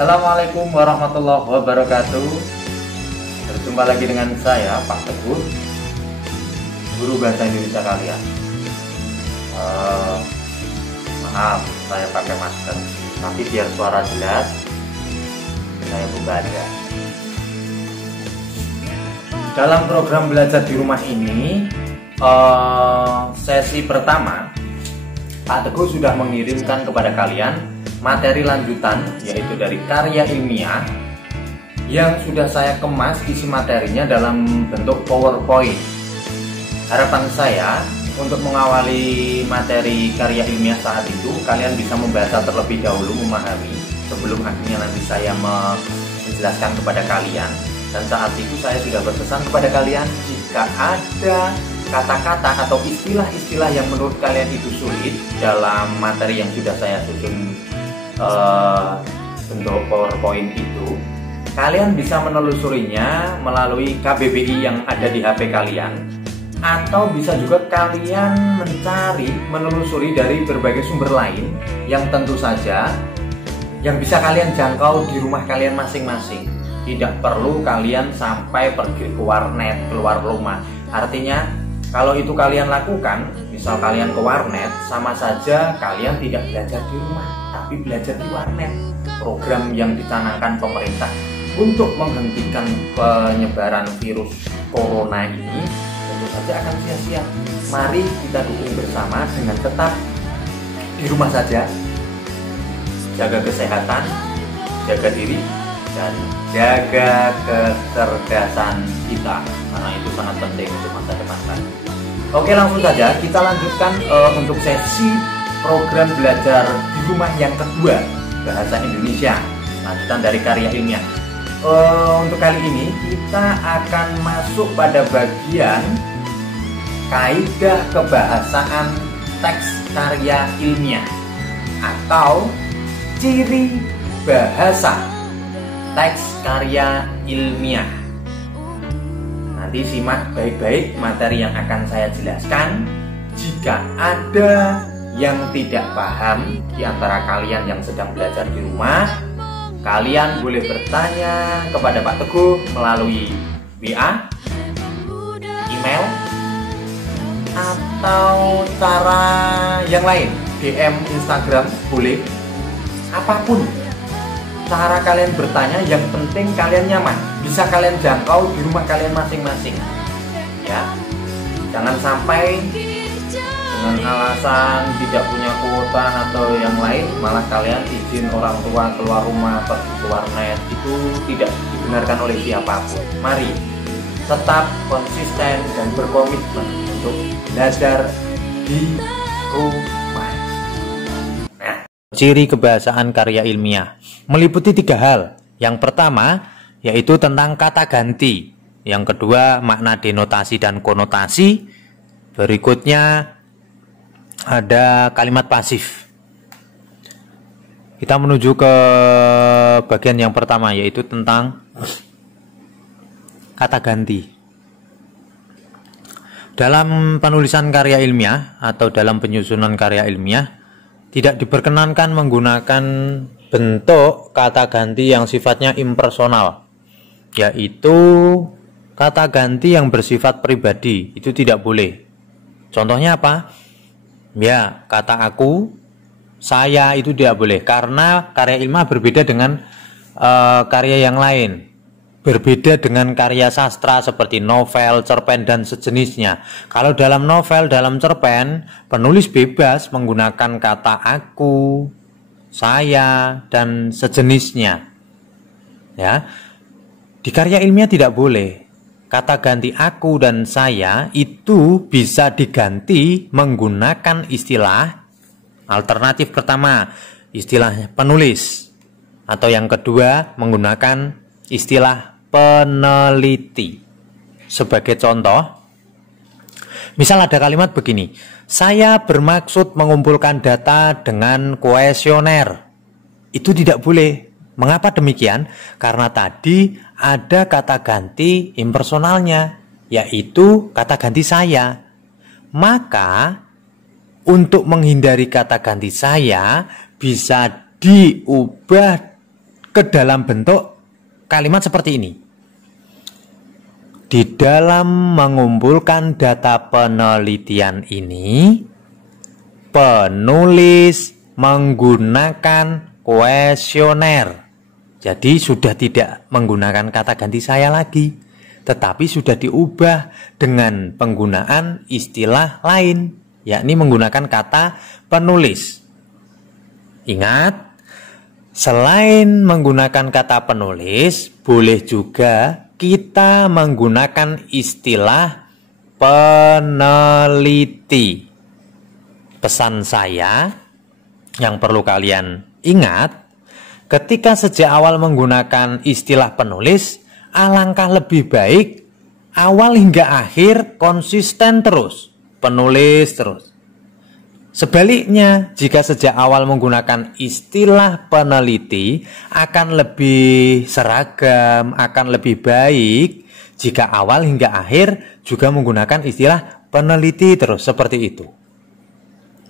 Assalamualaikum warahmatullahi wabarakatuh. Berjumpa lagi dengan saya, Pak Teguh, guru bahasa Indonesia kalian. Maaf, saya pakai masker, tapi biar suara jelas, saya buka aja. Dalam program belajar di rumah ini, sesi pertama, Pak Teguh sudah mengirimkan kepada kalian materi lanjutan, yaitu dari karya ilmiah yang sudah saya kemas isi materinya dalam bentuk PowerPoint. Harapan saya untuk mengawali materi karya ilmiah saat itu, kalian bisa membaca terlebih dahulu, memahami sebelum akhirnya nanti saya menjelaskan kepada kalian. Dan saat itu saya sudah berpesan kepada kalian, jika ada kata-kata atau istilah-istilah yang menurut kalian itu sulit dalam materi yang sudah saya susun bentuk PowerPoint itu, kalian bisa menelusurinya melalui KBBI yang ada di HP kalian, atau bisa juga kalian menelusuri dari berbagai sumber lain yang tentu saja yang bisa kalian jangkau di rumah kalian masing-masing. Tidak perlu kalian sampai pergi ke warnet, keluar rumah. Artinya kalau itu kalian lakukan, misal kalian ke warnet, sama saja kalian tidak belajar di rumah, tapi belajar di warnet. Program yang dicanangkan pemerintah untuk menghentikan penyebaran virus corona ini tentu saja akan sia-sia. Mari kita dukung bersama dengan tetap di rumah saja, jaga kesehatan, jaga diri, dan jaga kecerdasan kita, karena itu sangat penting untuk masa depan kita. Oke, langsung saja kita lanjutkan untuk sesi program belajar di rumah yang kedua, bahasa Indonesia, lanjutan dari karya ilmiah. Untuk kali ini kita akan masuk pada bagian kaidah kebahasaan teks karya ilmiah atau ciri bahasa teks karya ilmiah. Nanti simak baik-baik materi yang akan saya jelaskan. Jika ada yang tidak paham di antara kalian yang sedang belajar di rumah, kalian boleh bertanya kepada Pak Teguh melalui WA, email, atau cara yang lain, DM Instagram boleh. Apapun cara kalian bertanya, yang penting kalian nyaman, bisa kalian jangkau di rumah kalian masing-masing, ya. Jangan sampai dengan alasan tidak punya kuota atau yang lain, malah kalian izin orang tua keluar rumah, pergi ke warnet, itu tidak dibenarkan oleh siapapun. Mari tetap konsisten dan berkomitmen untuk belajar di rumah. Ciri kebahasaan karya ilmiah meliputi 3 hal. Yang pertama yaitu tentang kata ganti, yang kedua makna denotasi dan konotasi, berikutnya ada kalimat pasif. Kita menuju ke bagian yang pertama, yaitu tentang kata ganti. Dalam penulisan karya ilmiah atau dalam penyusunan karya ilmiah tidak diperkenankan menggunakan bentuk kata ganti yang sifatnya impersonal, yaitu kata ganti yang bersifat pribadi. Itu tidak boleh. Contohnya apa? Ya, kata aku, saya, itu tidak boleh, karena karya ilmiah berbeda dengan karya yang lain. Berbeda dengan karya sastra seperti novel, cerpen, dan sejenisnya. Kalau dalam novel, dalam cerpen, penulis bebas menggunakan kata aku, saya, dan sejenisnya. Ya, di karya ilmiah tidak boleh. Kata ganti aku dan saya itu bisa diganti menggunakan istilah alternatif pertama, istilah penulis, atau yang kedua menggunakan istilah peneliti. Sebagai contoh, misal ada kalimat begini, saya bermaksud mengumpulkan data dengan kuesioner. Itu tidak boleh. Mengapa demikian? Karena tadi ada kata ganti impersonalnya, yaitu kata ganti saya. Maka untuk menghindari kata ganti saya, bisa diubah ke dalam bentuk kalimat seperti ini. Di dalam mengumpulkan data penelitian ini, penulis menggunakan kuesioner. Jadi sudah tidak menggunakan kata ganti saya lagi, tetapi sudah diubah dengan penggunaan istilah lain, yakni menggunakan kata penulis. Ingat, selain menggunakan kata penulis, boleh juga kita menggunakan istilah peneliti. Pesan saya yang perlu kalian ingat, ketika sejak awal menggunakan istilah penulis, alangkah lebih baik awal hingga akhir konsisten terus, penulis terus. Sebaliknya, jika sejak awal menggunakan istilah peneliti, akan lebih seragam, akan lebih baik jika awal hingga akhir juga menggunakan istilah peneliti terus, seperti itu.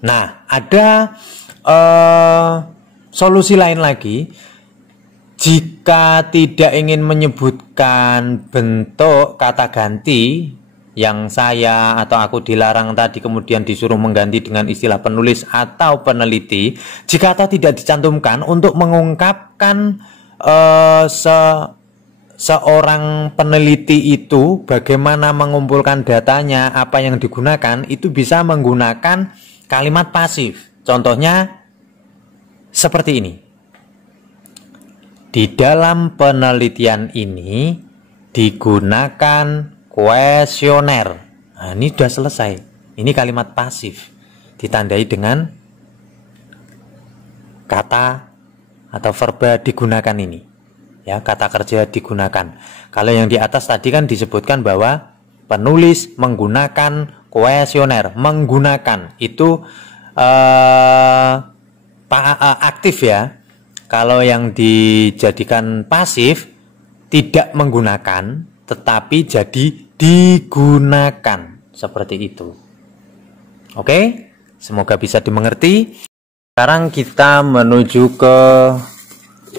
Nah, ada solusi lain lagi. Jika tidak ingin menyebutkan bentuk kata ganti yang saya atau aku dilarang tadi, kemudian disuruh mengganti dengan istilah penulis atau peneliti, jika atau tidak dicantumkan untuk mengungkapkan seorang peneliti itu bagaimana mengumpulkan datanya, apa yang digunakan, itu bisa menggunakan kalimat pasif. Contohnya seperti ini. Di dalam penelitian ini digunakan kuesioner. Nah, ini sudah selesai. Ini kalimat pasif, ditandai dengan kata atau verba digunakan ini. Ya, kata kerja digunakan. Kalau yang di atas tadi kan disebutkan bahwa penulis menggunakan kuesioner. Menggunakan itu aktif ya. Kalau yang dijadikan pasif tidak menggunakan, tetapi jadi digunakan, seperti itu. Oke, semoga bisa dimengerti. Sekarang kita menuju ke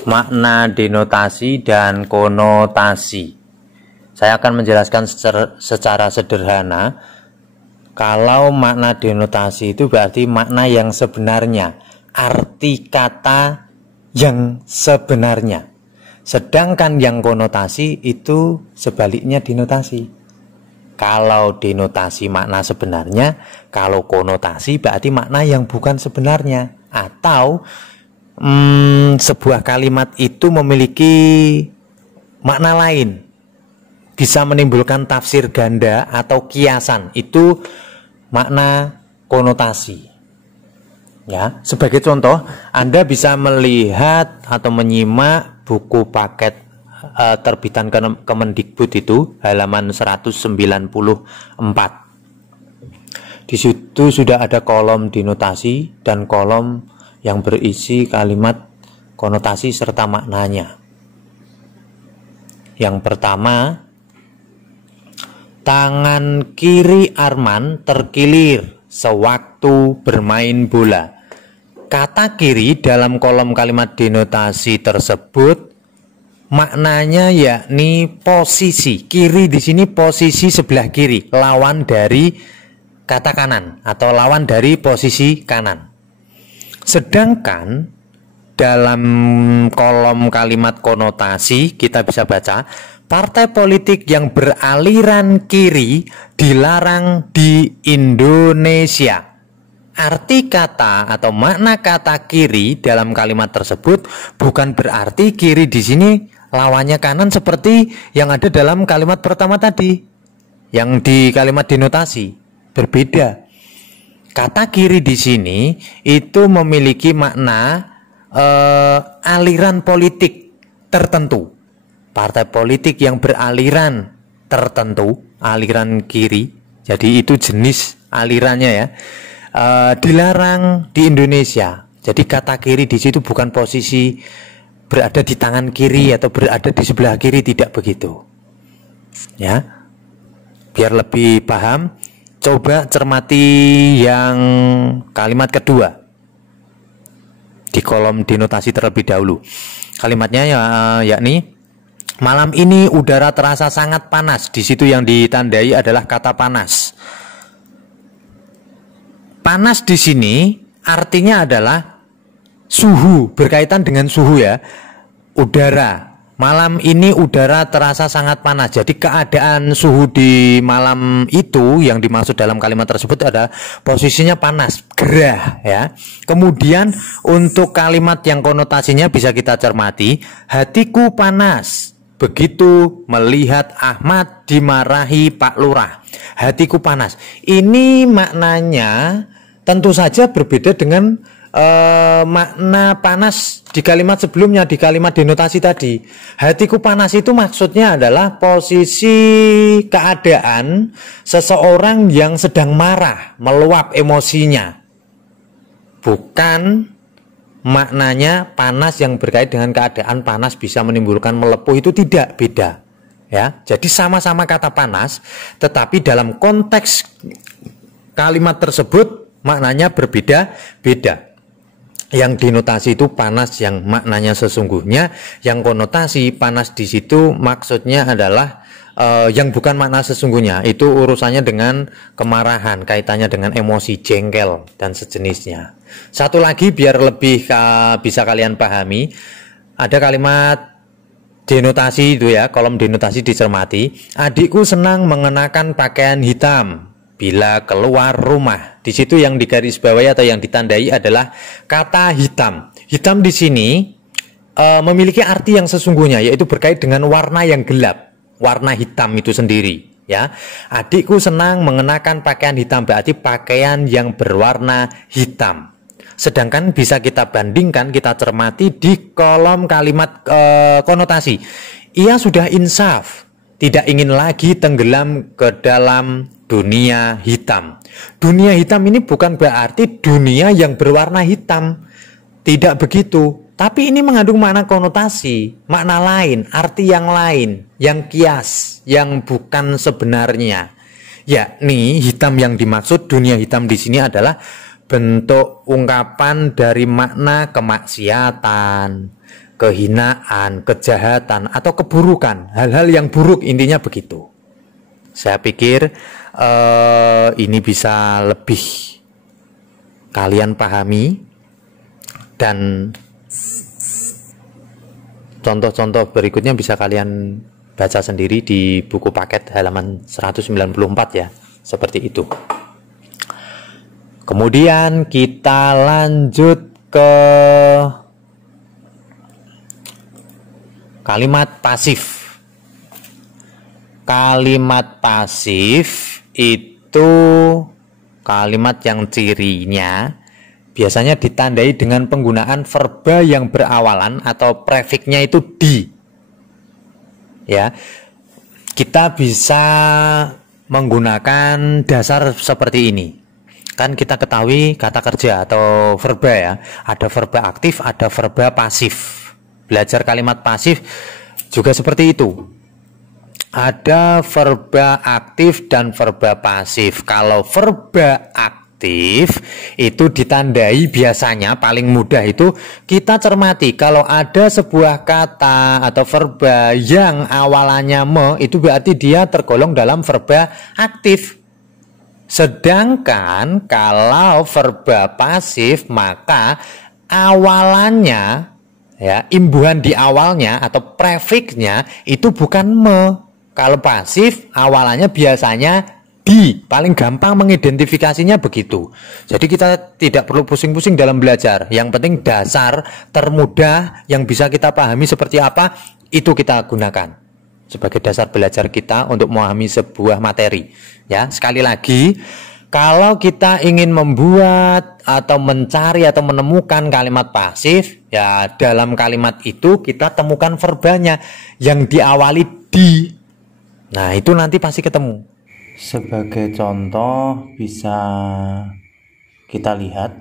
makna denotasi dan konotasi. Saya akan menjelaskan secara sederhana. Kalau makna denotasi itu berarti makna yang sebenarnya, arti kata yang sebenarnya. Sedangkan yang konotasi itu sebaliknya denotasi. Kalau denotasi makna sebenarnya, kalau konotasi berarti makna yang bukan sebenarnya. Atau sebuah kalimat itu memiliki makna lain, bisa menimbulkan tafsir ganda atau kiasan. Itu makna konotasi. Ya, sebagai contoh, Anda bisa melihat atau menyimak buku paket terbitan Kemendikbud itu halaman 194. Di situ sudah ada kolom denotasi dan kolom yang berisi kalimat konotasi serta maknanya. Yang pertama, tangan kiri Arman terkilir sewaktu bermain bola. Kata kiri dalam kolom kalimat denotasi tersebut maknanya yakni posisi. Kiri di sini posisi sebelah kiri, lawan dari kata kanan atau lawan dari posisi kanan. Sedangkan dalam kolom kalimat konotasi kita bisa baca, partai politik yang beraliran kiri dilarang di Indonesia. Arti kata atau makna kata kiri dalam kalimat tersebut bukan berarti kiri di sini lawannya kanan seperti yang ada dalam kalimat pertama tadi, yang di kalimat denotasi. Berbeda. Kata kiri di sini itu memiliki makna aliran politik tertentu. Partai politik yang beraliran tertentu, aliran kiri. Jadi itu jenis alirannya ya. Dilarang di Indonesia. Jadi kata kiri di situ bukan posisi berada di tangan kiri atau berada di sebelah kiri, tidak begitu. Ya. Biar lebih paham, coba cermati yang kalimat kedua. di kolom denotasi terlebih dahulu. Kalimatnya yakni malam ini udara terasa sangat panas. Di situ yang ditandai adalah kata panas. Panas di sini artinya adalah suhu, berkaitan dengan suhu ya. Udara. Malam ini udara terasa sangat panas. Jadi keadaan suhu di malam itu yang dimaksud dalam kalimat tersebut adalah posisinya panas, gerah ya. Kemudian untuk kalimat yang konotasinya bisa kita cermati, hatiku panas begitu melihat Ahmad dimarahi Pak Lurah. Hatiku panas. Ini maknanya tentu saja berbeda dengan makna panas di kalimat sebelumnya, di kalimat denotasi tadi. Hatiku panas itu maksudnya adalah posisi keadaan seseorang yang sedang marah, meluap emosinya. Bukan maknanya panas yang berkait dengan keadaan panas bisa menimbulkan melepuh, itu tidak, beda ya. Jadi sama-sama kata panas, tetapi dalam konteks kalimat tersebut maknanya berbeda-beda. Yang dinotasi itu panas yang maknanya sesungguhnya, yang konotasi panas di situ maksudnya adalah yang bukan makna sesungguhnya. Itu urusannya dengan kemarahan, kaitannya dengan emosi, jengkel dan sejenisnya. Satu lagi biar lebih bisa kalian pahami, ada kalimat denotasi itu ya, kolom denotasi dicermati. Adikku senang mengenakan pakaian hitam bila keluar rumah. Di situ yang digarisbawahi atau yang ditandai adalah kata hitam. Hitam di sini memiliki arti yang sesungguhnya, yaitu berkait dengan warna yang gelap, warna hitam itu sendiri. Ya, adikku senang mengenakan pakaian hitam, berarti pakaian yang berwarna hitam. Sedangkan bisa kita bandingkan, kita cermati di kolom kalimat konotasi. Ia sudah insaf, tidak ingin lagi tenggelam ke dalam dunia hitam. Dunia hitam ini bukan berarti dunia yang berwarna hitam. Tidak begitu. Tapi ini mengandung makna konotasi, makna lain, arti yang lain, yang kias, yang bukan sebenarnya. Yakni hitam yang dimaksud, dunia hitam di sini adalah bentuk ungkapan dari makna kemaksiatan, kehinaan, kejahatan, atau keburukan. Hal-hal yang buruk, intinya begitu. Saya pikir ini bisa lebih kalian pahami, dan contoh-contoh berikutnya bisa kalian baca sendiri di buku paket halaman 194 ya, seperti itu. Kemudian kita lanjut ke kalimat pasif. Kalimat pasif itu kalimat yang cirinya biasanya ditandai dengan penggunaan verba yang berawalan atau prefiksnya itu di. Ya, kita bisa menggunakan dasar seperti ini. Kan kita ketahui kata kerja atau verba ya, ada verba aktif, ada verba pasif. Belajar kalimat pasif juga seperti itu. Ada verba aktif dan verba pasif. Kalau verba aktif itu ditandai biasanya paling mudah itu kita cermati, kalau ada sebuah kata atau verba yang awalannya me, itu berarti dia tergolong dalam verba aktif. Sedangkan kalau verba pasif maka awalannya ya, imbuhan di awalnya atau prefiksnya itu bukan me. Kalau pasif awalannya biasanya di, paling gampang mengidentifikasinya begitu. Jadi kita tidak perlu pusing-pusing dalam belajar. Yang penting dasar termudah yang bisa kita pahami seperti apa, itu kita gunakan sebagai dasar belajar kita untuk memahami sebuah materi. Ya, sekali lagi, kalau kita ingin membuat atau mencari atau menemukan kalimat pasif, ya dalam kalimat itu kita temukan verbanya yang diawali di. Nah, itu nanti pasti ketemu. Sebagai contoh bisa kita lihat.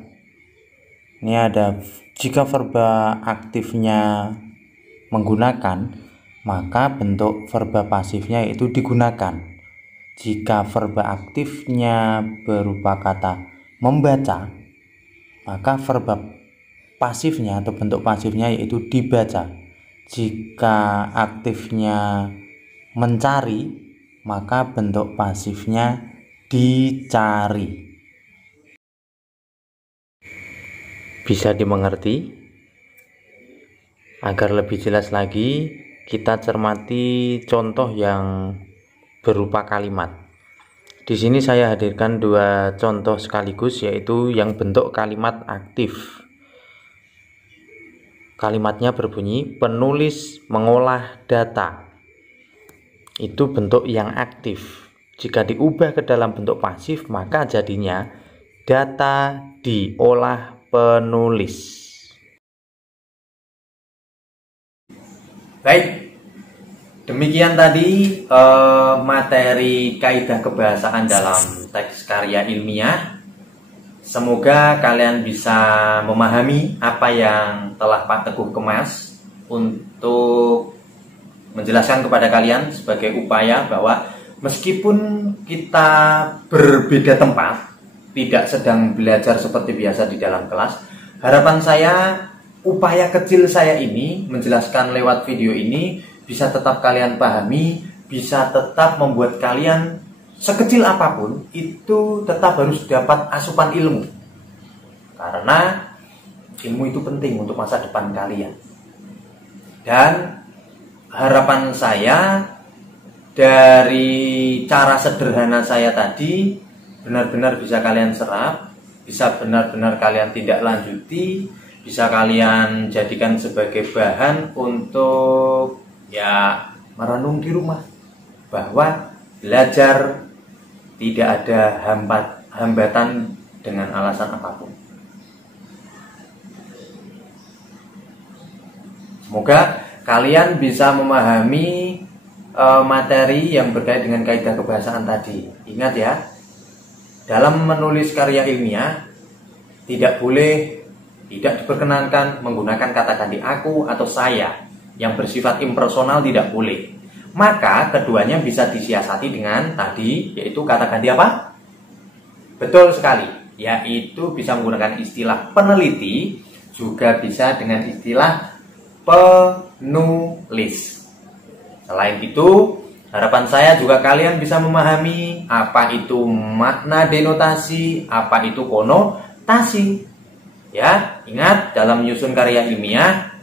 Ini ada, jika verba aktifnya menggunakan, maka bentuk verba pasifnya itu digunakan. Jika verba aktifnya berupa kata membaca, maka verba pasifnya atau bentuk pasifnya yaitu dibaca. Jika aktifnya mencari, maka bentuk pasifnya dicari. Bisa dimengerti? Agar lebih jelas lagi, kita cermati contoh yang berupa kalimat. Di sini saya hadirkan dua contoh sekaligus, yaitu yang bentuk kalimat aktif. Kalimatnya berbunyi, penulis mengolah data. Itu bentuk yang aktif. Jika diubah ke dalam bentuk pasif, maka jadinya data diolah penulis. Baik, demikian tadi materi kaidah kebahasaan dalam teks karya ilmiah. Semoga kalian bisa memahami apa yang telah Pak Teguh kemas untuk menjelaskan kepada kalian sebagai upaya bahwa meskipun kita berbeda tempat, tidak sedang belajar seperti biasa di dalam kelas, harapan saya upaya kecil saya ini menjelaskan lewat video ini bisa tetap kalian pahami, bisa tetap membuat kalian sekecil apapun itu tetap harus dapat asupan ilmu. Karena ilmu itu penting untuk masa depan kalian. Dan harapan saya dari cara sederhana saya tadi benar-benar bisa kalian serap, bisa benar-benar kalian tidak lanjuti, bisa kalian jadikan sebagai bahan untuk ya merenung di rumah bahwa belajar tidak ada hambatan dengan alasan apapun. Semoga kalian bisa memahami materi yang berkait dengan kaidah kebahasaan tadi. Ingat ya, dalam menulis karya ilmiah tidak diperkenankan menggunakan kata ganti aku atau saya yang bersifat impersonal, tidak boleh. Maka keduanya bisa disiasati dengan tadi, yaitu kata ganti apa? Betul sekali, yaitu bisa menggunakan istilah peneliti, juga bisa dengan istilah penulis. Selain itu, harapan saya juga kalian bisa memahami apa itu makna denotasi, apa itu konotasi. Ya, ingat dalam menyusun karya ilmiah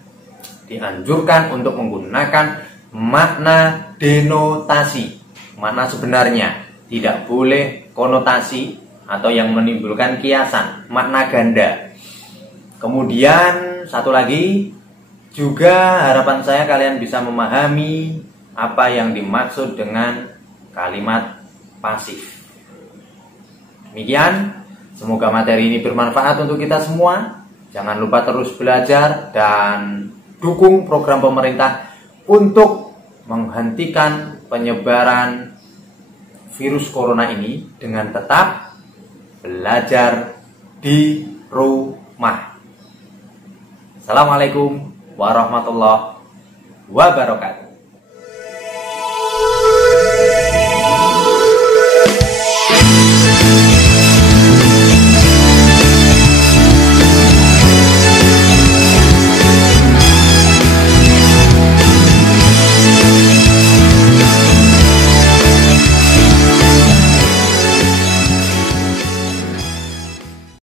dianjurkan untuk menggunakan makna denotasi, makna sebenarnya. Tidak boleh konotasi atau yang menimbulkan kiasan, makna ganda. Kemudian satu lagi, juga harapan saya kalian bisa memahami apa yang dimaksud dengan kalimat pasif. Demikian. Semoga materi ini bermanfaat untuk kita semua. Jangan lupa terus belajar dan dukung program pemerintah untuk menghentikan penyebaran virus corona ini dengan tetap belajar di rumah. Assalamualaikum warahmatullahi wabarakatuh.